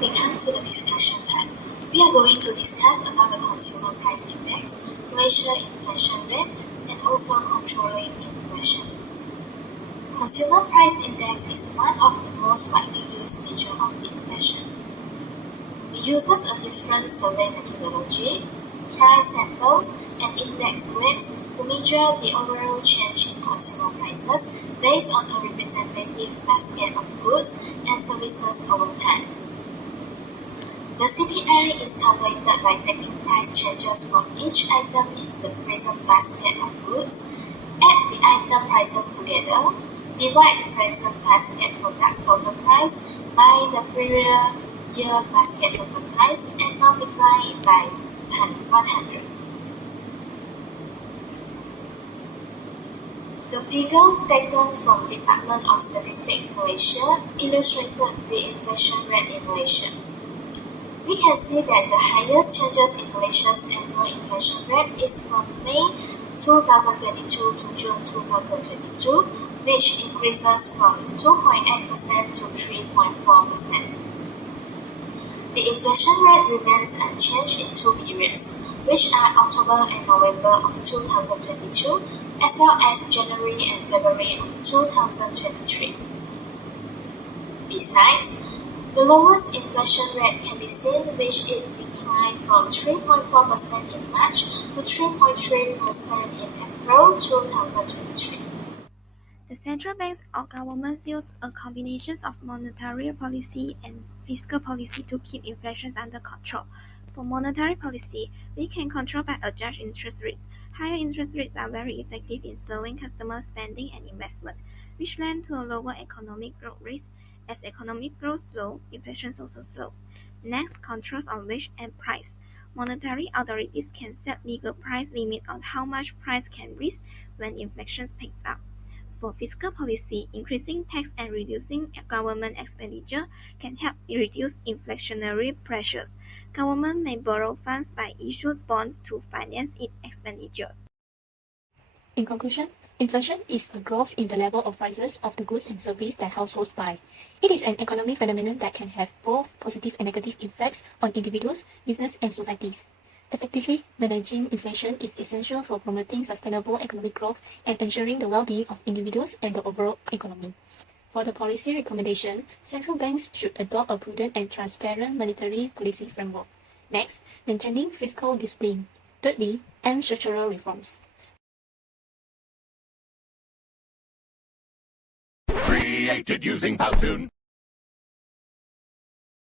we come to the discussion part. We are going to discuss about the consumer price index, Malaysia inflation rate, and also controlling inflation. Consumer price index is one of the most widely used measures of inflation. It uses a different survey methodology, price samples, and index weights to measure the overall change in consumer prices based on a representative basket of goods and services over time. The CPI is calculated by taking price changes for each item in the present basket of goods, add the item prices together, divide the present basket product's total price by the previous year basket total price and multiply it by 100. The figure taken from Department of Statistics Malaysia illustrated the inflation rate in Malaysia. We can see that the highest changes in Malaysia's annual inflation rate is from May 2022 to June 2022, which increases from 2.8% to 3.4%. The inflation rate remains unchanged in two periods, which are October and November of 2022, as well as January and February of 2023. Besides, the lowest inflation rate can be seen, which it declined from 3.4% in March to 3.3% in April 2023. The central banks or governments use a combination of monetary policy and fiscal policy to keep inflation under control. For monetary policy, we can control by adjusting interest rates. Higher interest rates are very effective in slowing customer spending and investment, which led to a lower economic growth rate. As economic growth slows, inflation also slows. Next, controls on wage and price. Monetary authorities can set legal price limit on how much price can reach when inflation picks up. For fiscal policy, increasing tax and reducing government expenditure can help reduce inflationary pressures. Government may borrow funds by issuing bonds to finance its expenditures. In conclusion, inflation is a growth in the level of prices of the goods and services that households buy. It is an economic phenomenon that can have both positive and negative effects on individuals, business, and societies. Effectively managing inflation is essential for promoting sustainable economic growth and ensuring the well-being of individuals and the overall economy. For the policy recommendation, central banks should adopt a prudent and transparent monetary policy framework. Next, maintaining fiscal discipline. Thirdly, end structural reforms. Created using Powtoon.